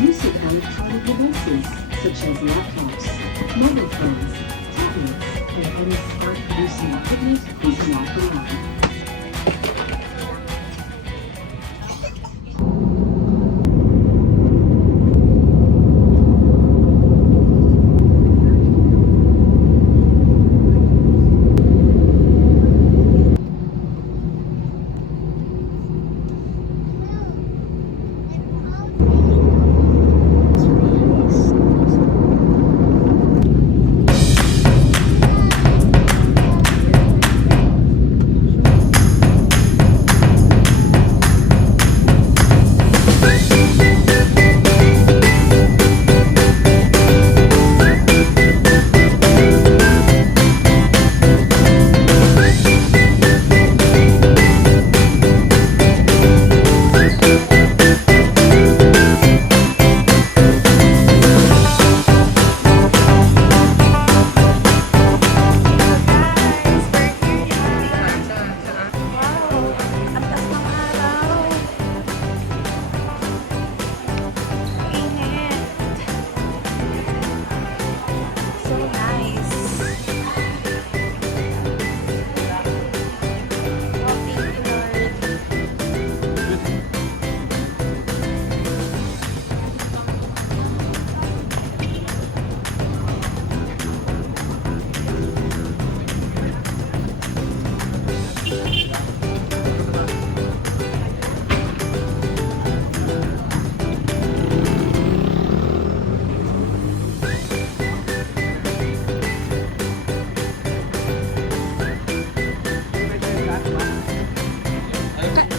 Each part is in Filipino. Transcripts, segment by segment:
Use of electronic devices such as laptops, mobile phones, tablets, and any smart producing equipment is not allowed.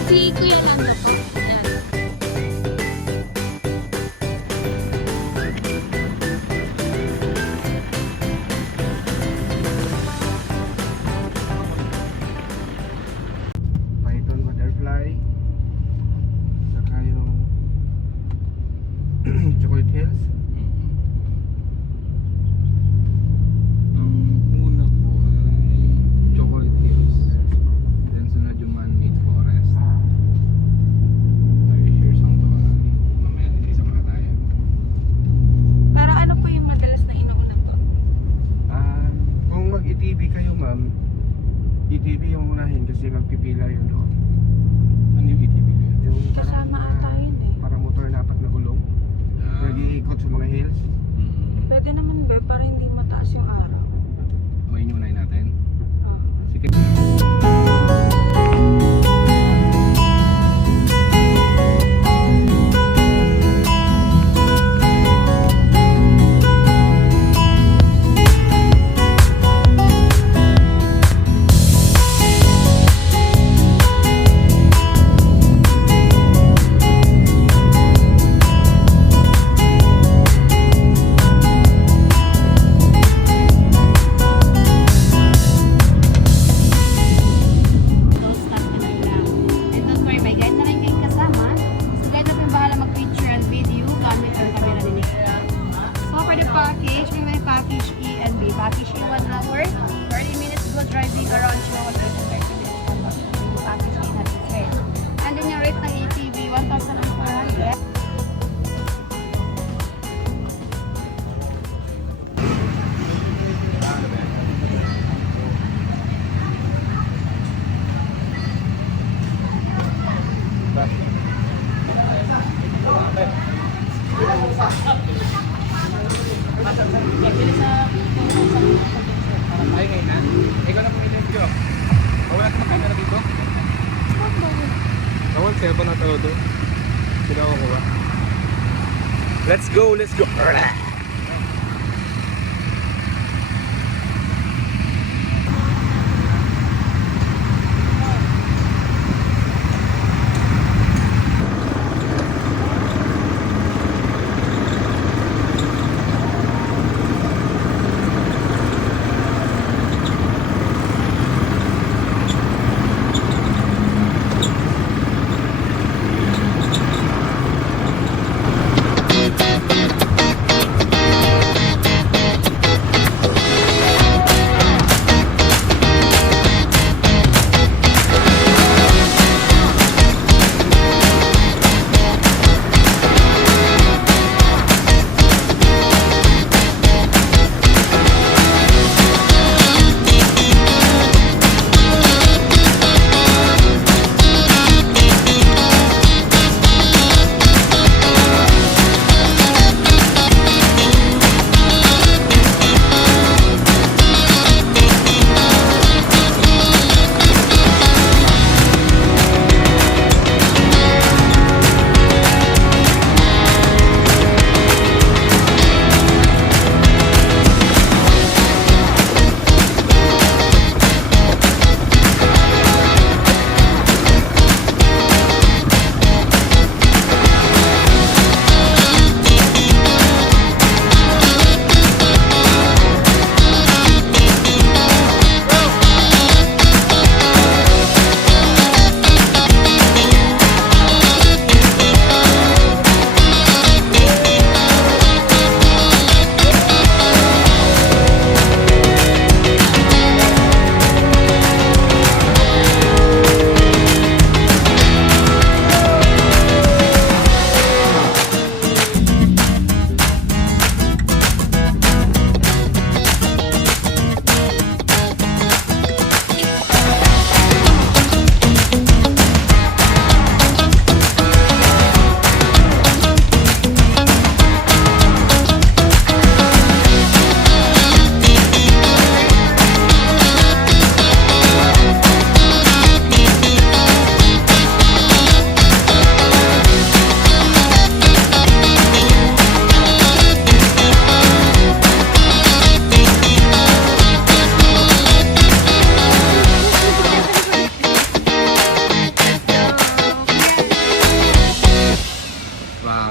Si Kuya Lando po. Yan. Python butterfly, saka yung Chocolate Hills. Ang una po ay Chocolate Hills. Then sunod yung Man-Made Forest. 30 years ang to. Mamaya isa mga tayo. Parang ano po yung madalas na inuuna po? Kung mag-ETV kayo ma'am, ETV yung unahin kasi magpipila yun doon. Ano yung ETV ko? Yung Kasama ata yun eh. parang motor na apat na gulong. Nag-iikot sa mga hills. Pwede naman ba para hindi mataas yung araw? May inuunahin natin. Ah. Sige. Package in 1 hour, 30 minutes go driving around Chihuahua, 30 minutes package in at the train. And then yung rate ng ATV, 1,400. Ay, ngayon na. Ikaw na pumili ko. Wala ka makain na dito? Ako, cellphone na todo. Sila ako ba? Let's go, let's go.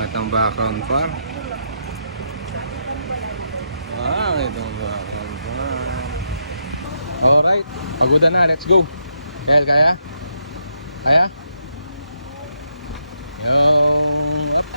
Itong background par. Wow, itong background par. Alright, pagoda na, let's go. Kaya, kaya? Kaya? Yung... Up.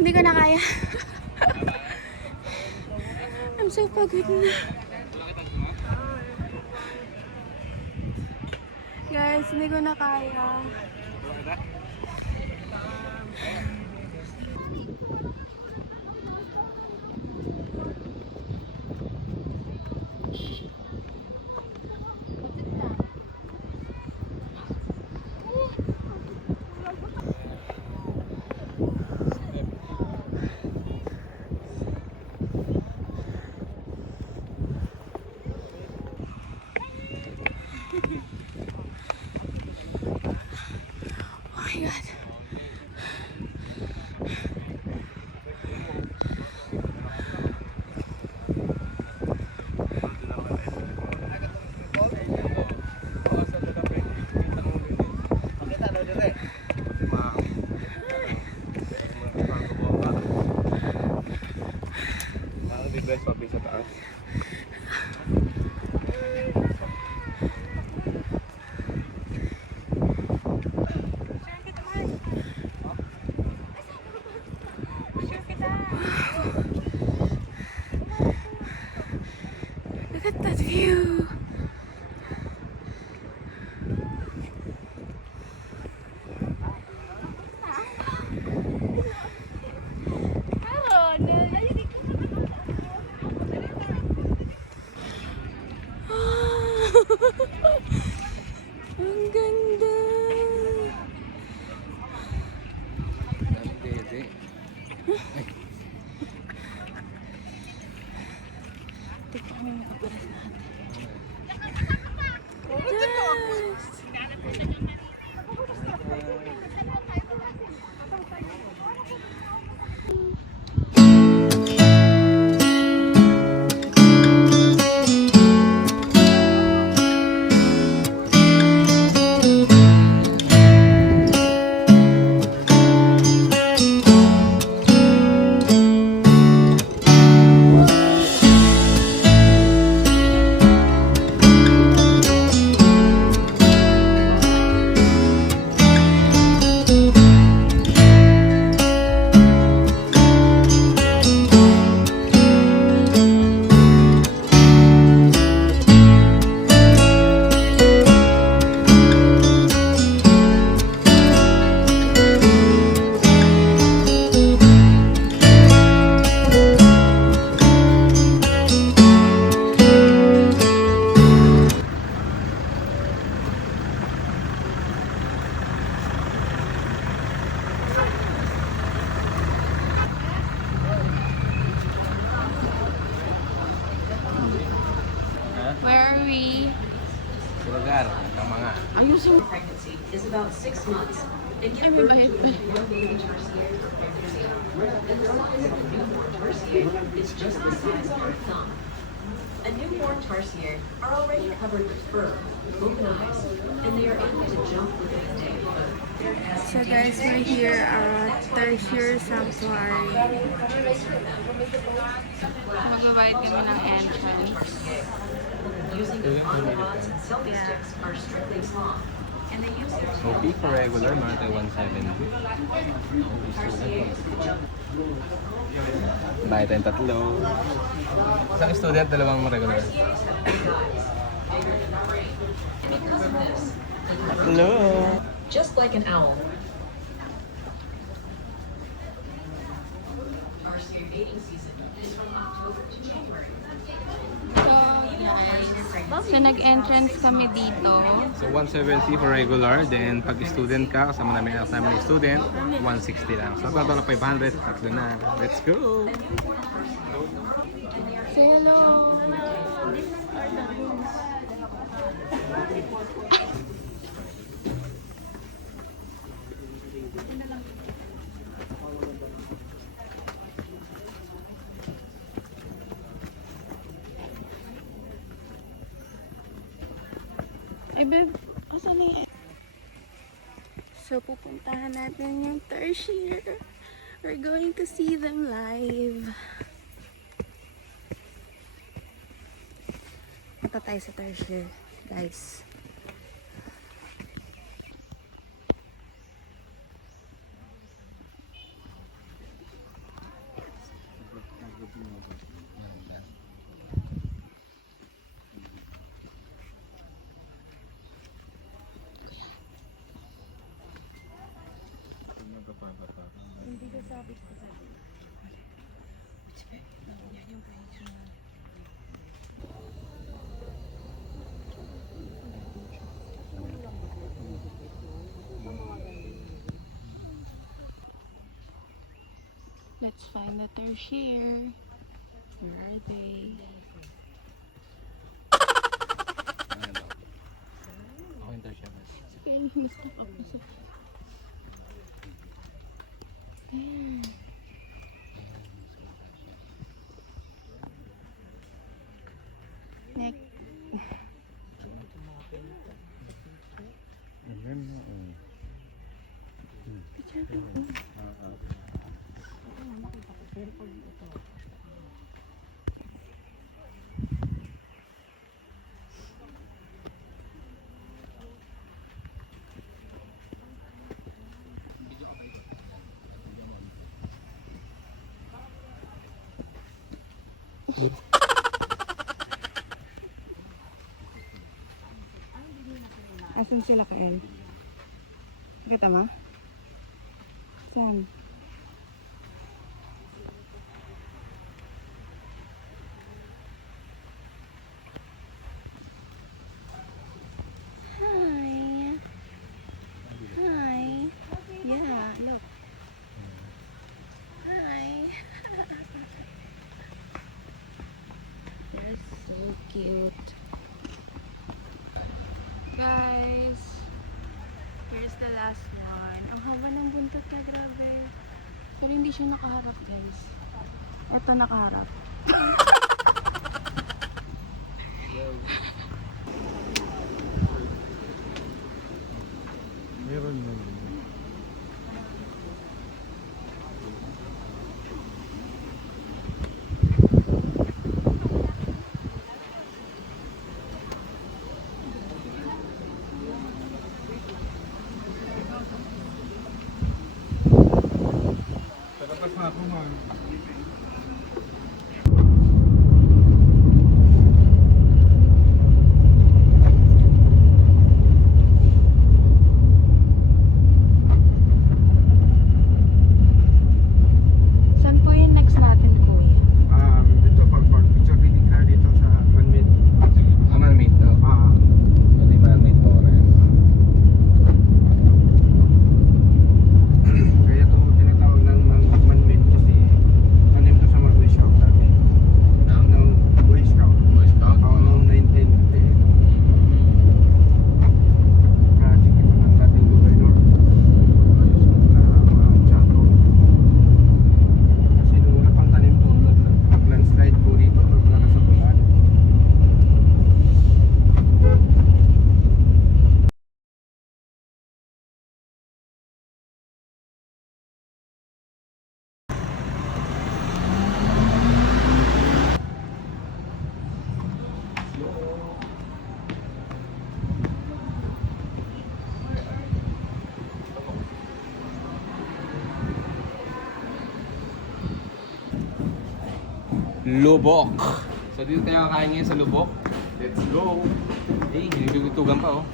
Hindi ko na kaya. I'm so pagod na. Guys, hindi ko na kaya. Oh my God. Best papi sa taas. Look at that view. Ang ganda. Dede. Tignan mo yung kaparas natin. Yes! Where are we? Sa lugar, ng mga. Ayusin mo. Pregnancy is about 6 months. And Ay, may bahit pa. is just the size of your thumb. A newborn tarsier are already covered with fur, open eyes, and they are able to jump within a day of birth. So guys, we're here at Tertiary Sanctuary. Mag-provide kami ng entrance. Using of iPods and selfie sticks are strictly Islam, and they use their OP for regular, mga tayo 170. Bahay tayong tatlo. Isang student, dalawang regular. Because of this, Hello. just like an owl. Our senior dating season is from October to January. So, nag-entrance kami dito. So 170 for regular, then pag student ka, kasama namin ang assignment ng student, 160 lang. So total 500, tatlo na. Let's go! Say hello! Ay, babe. Asan na yan? So, pupuntahan natin yung tertiary. We're going to see them live. Punta tayo sa tertiary, guys. Hindi ka sabi ko sabi. Let's find the tertiary. Where are they? Ako yung siya. Kaya mas ako sa... Ayan. Next. Asan sila kael? Kita mo? Saan? Hi. Hi. Yeah, look. Hi. They're so cute. Guys, here's the last one. Ang haba ng buntot ka, grabe. Pero hindi siya nakaharap, guys. Eto nakaharap. Meron na. Tapos na ako man. Saan po yung next natin, kuya? Dito pag-picture reading na dito sa Manmit. Man-made daw. Ano yung man-made po rin? Kaya to tinatawag ng Manmit kasi tanim to sa mga Boy Scout dati. Nung Boy Scout. Boy Scout? Noong 1958. Sige pa ng dating gobernador na Chato. Kasi nung una pang tanim to, nag-landslide po dito, nagkakasatulan. Lubok. So dito tayo kakain ngayon sa Lubok. Let's go! Hey, niluluto tugtugan pa oh.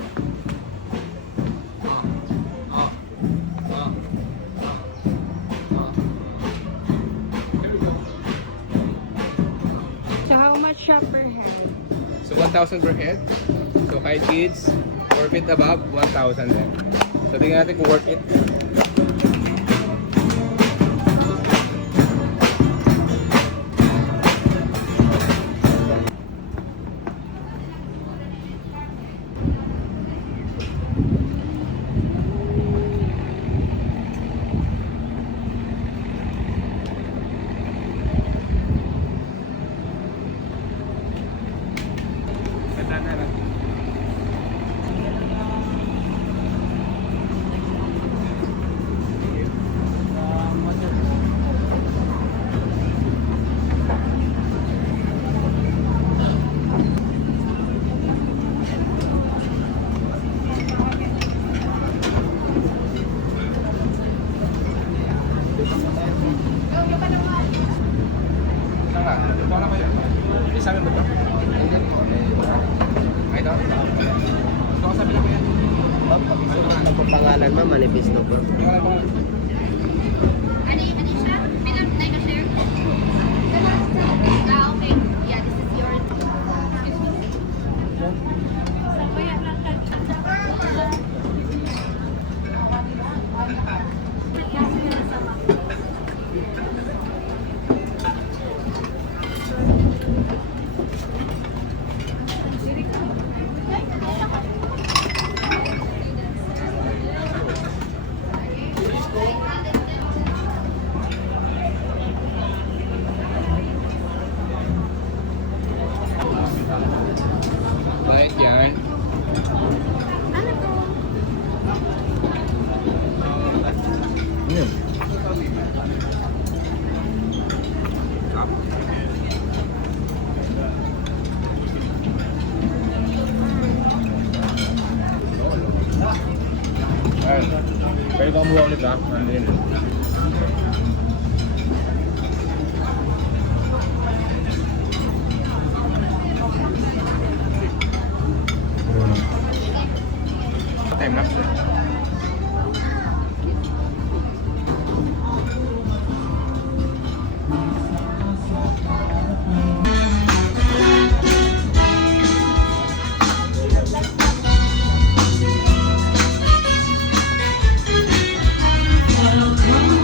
So how much siya per head? So 1,000 per head. So 5 kids, 4 feet above, 1,000 then. So tingnan natin kung worth it. Ganda na lang. Saan ka? Ito na kayo. Isa mo ba ito? Ay, ito? Ito ka sabi na ko yan. Pangalan mo, manifest na bro. Ano siya? Pilang tayo ka share? Ah, okay. Yeah, this is yours. Kuya, lang ka. Right yan. Ayan. Pwede kang buwa ulit ha. Ano yun? Time lapse. Welcome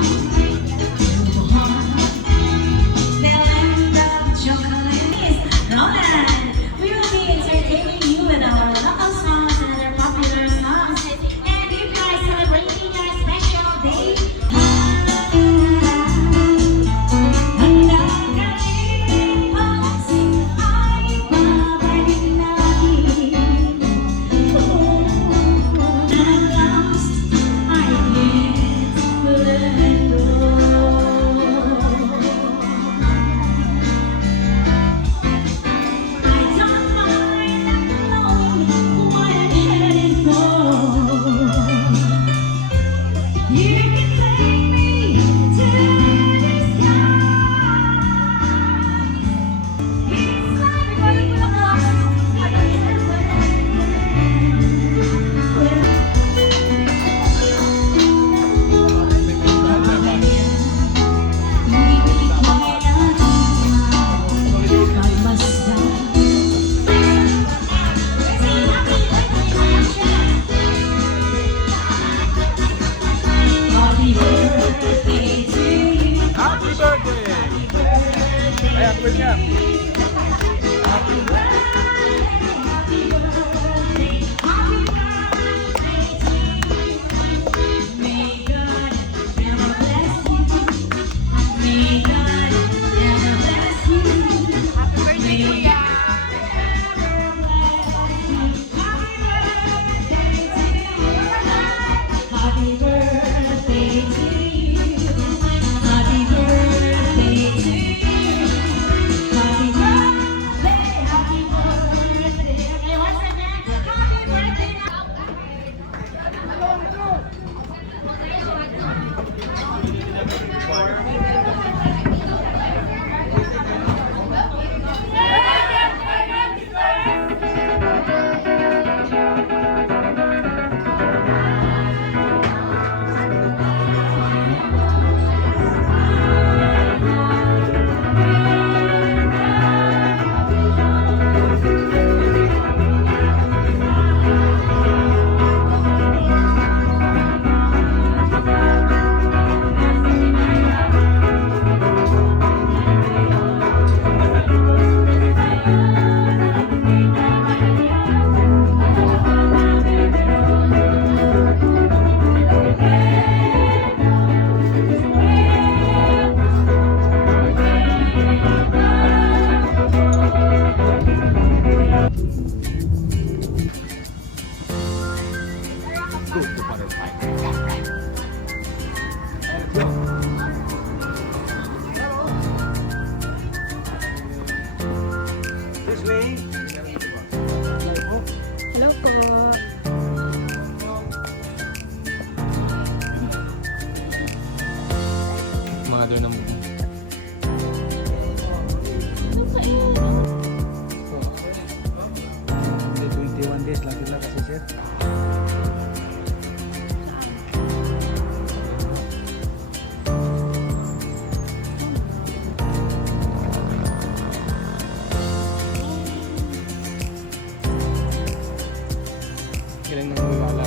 This way. Hello po. Mother ng buong. May 21 days lagi lang kasi sir. Ilan nang wala.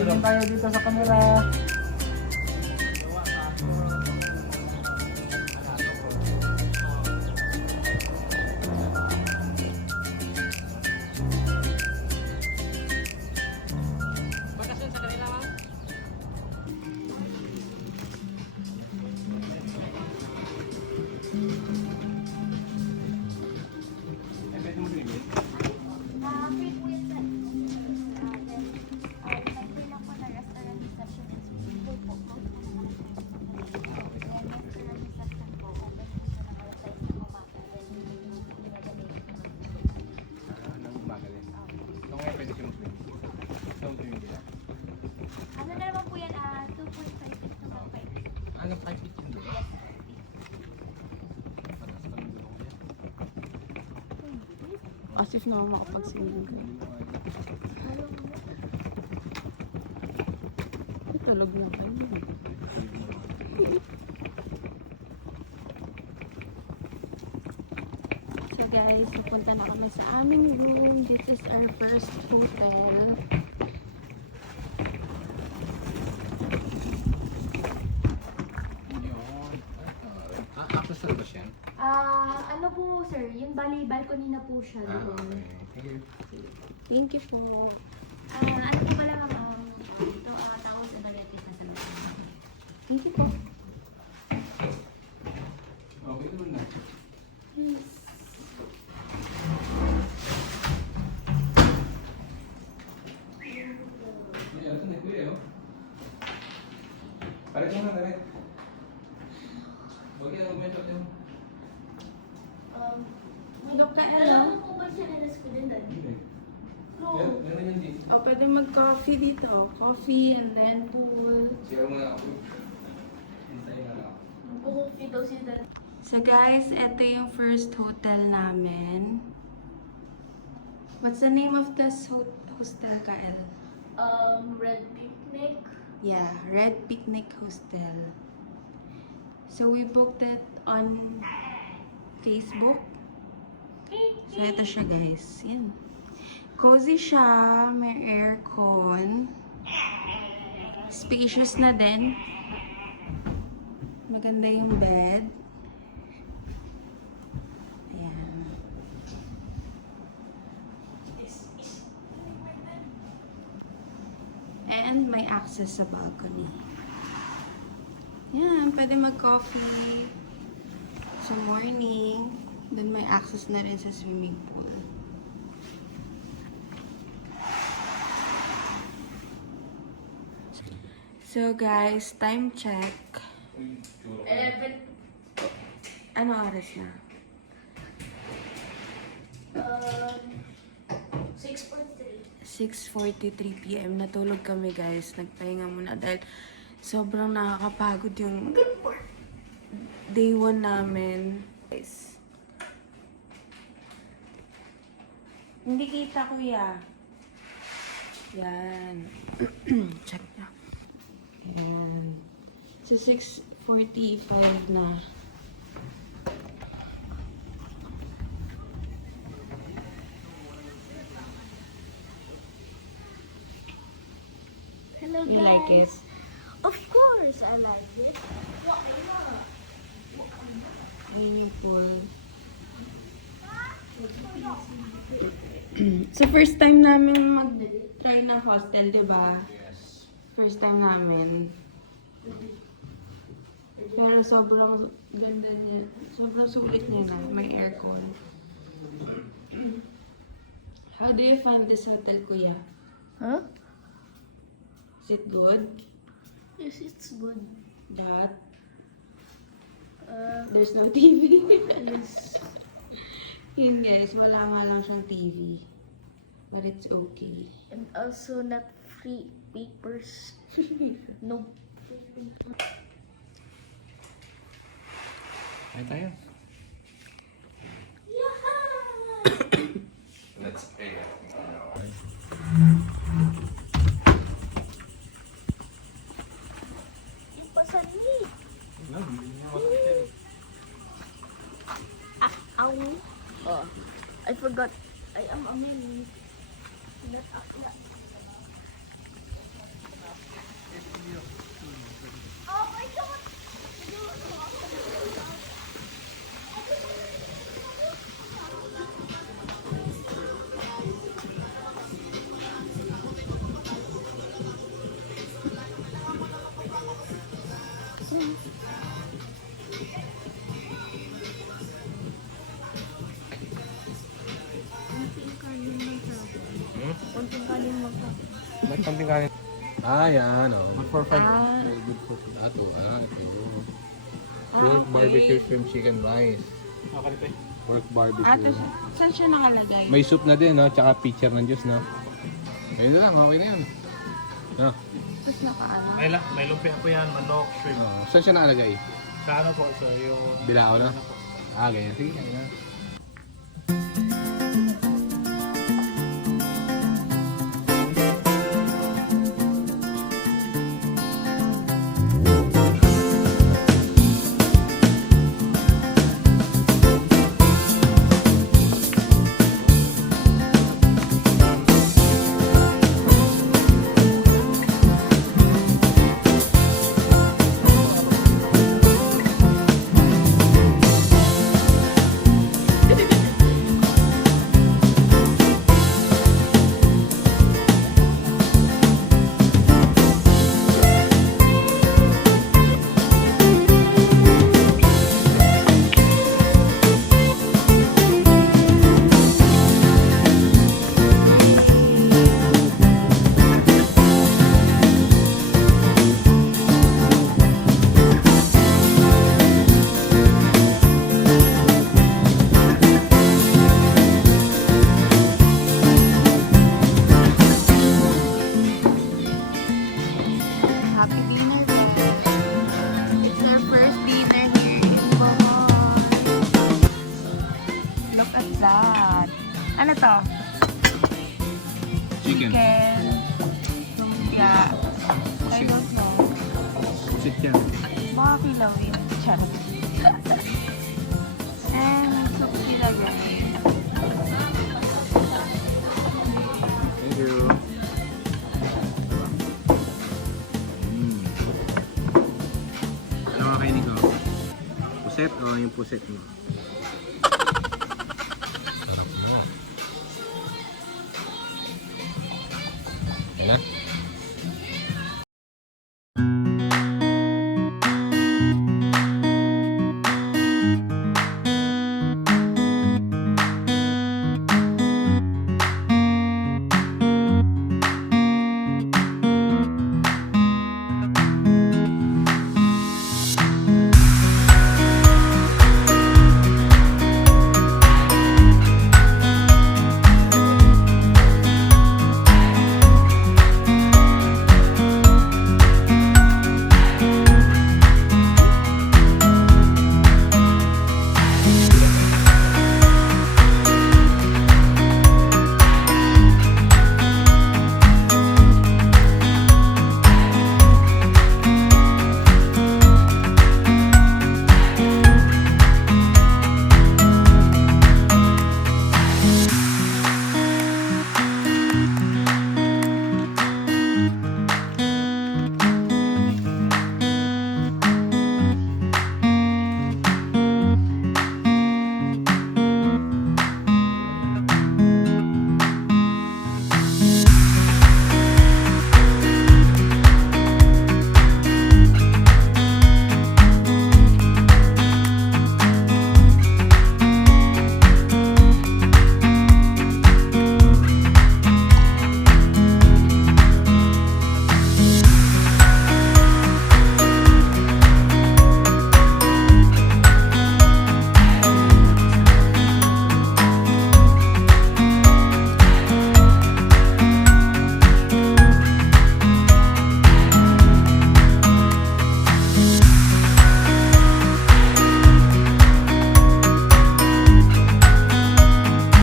Tingin tayo dito sa camera. Free po yun, sir. Nag-free lang po na restaurant reception and swimming pool po. And restaurant reception po, open po siya ng alas 6 ng umaga. Then, pinagaling po namin. Nang magaling. So ngayon pwede siya mag-swim. Don't swim nila. Ano na naman po yan? 2.5 feet to 1.5 feet. Ano 5 feet yun doon? Yes, sir. Mataas pa ng gulong niya. As if na makapag-swimming ka. Tulog na kayo. So guys, pupunta na kami sa aming room. This is our first hotel. Yun. Access na ba siya? Ano po, sir? Yung balcony na po siya doon. Okay. Thank you po. Ano po pala, ito, tawag sa Baletes na sa loob. Thank you po. Okay naman na. Ayan, saan kuya oh? Pareho na rin. Huwag yan, huwag yan, huwag Manok ka, Alam mo po ba siya na student? yan. Meron yan dito. O, pwede mag-coffee dito. Coffee and then pool. Siya muna ako. Hintayin na lang ako. Mag-coffee daw si dad. So guys, ito yung first hotel namin. What's the name of this hostel, Kael? Red Picnic. Yeah, Red Picnic Hostel. So we booked it on Facebook. So ito siya guys. Yan. Cozy siya. May aircon. Spacious na din. Maganda yung bed. Ayan. And may access sa balcony. Yan, pwede mag-coffee sa morning. Then may access na rin sa swimming pool. So guys, time check. 11. Ano oras na? 6.3. 6:43 PM. Natulog kami guys. Nagpahinga muna dahil sobrang nakakapagod yung day 1 namin. Guys. Hindi kita, kuya. Yan. Check na. Ayan. So, 6:45 na. Hello guys. You like it? Of course, I like it. Ayun yung pool. So, first time namin mag-try na hostel, di ba? Yes. First time namin. Pero sobrang ganda niya. Sobrang sulit niya na. May aircon. How do you find this hotel, kuya? Huh? Is it good? Yes, it's good. But Uh, there's no TV. yes. Yun guys, wala nga lang siyang TV. But it's okay. And also not free papers. No. Ay tayo. Let's pay. Pasan ni. Ow. Oh, I forgot. I am a man. Not akla. Oh my God! Unting kanin mo pa. Ba't something kanin? Ah, yan. Oh. 145. Ah. Very good for food. Ito. Ah, Pork barbecue shrimp chicken rice. Pork barbecue. Ito, saan siya nakalagay? May soup na din, no? Tsaka picture ng juice, no? Ayun na lang, okay na yan. No? Tapos nakaano? May lumpia po yan, manok, shrimp. Oh, saan siya nakalagay? Sa ano po, so yung... Bilao na? Ah, ganyan. Sige, ganyan na. Happy dinner, guys. It's our first dinner here in Bohol. Look at that. Ano to? Chicken. Lumpia. I don't know. Sit yan. Baka kilawin. Charot. And soup sila, guys. Thank you. Ano kakainin ko? Puset o yung puset mo?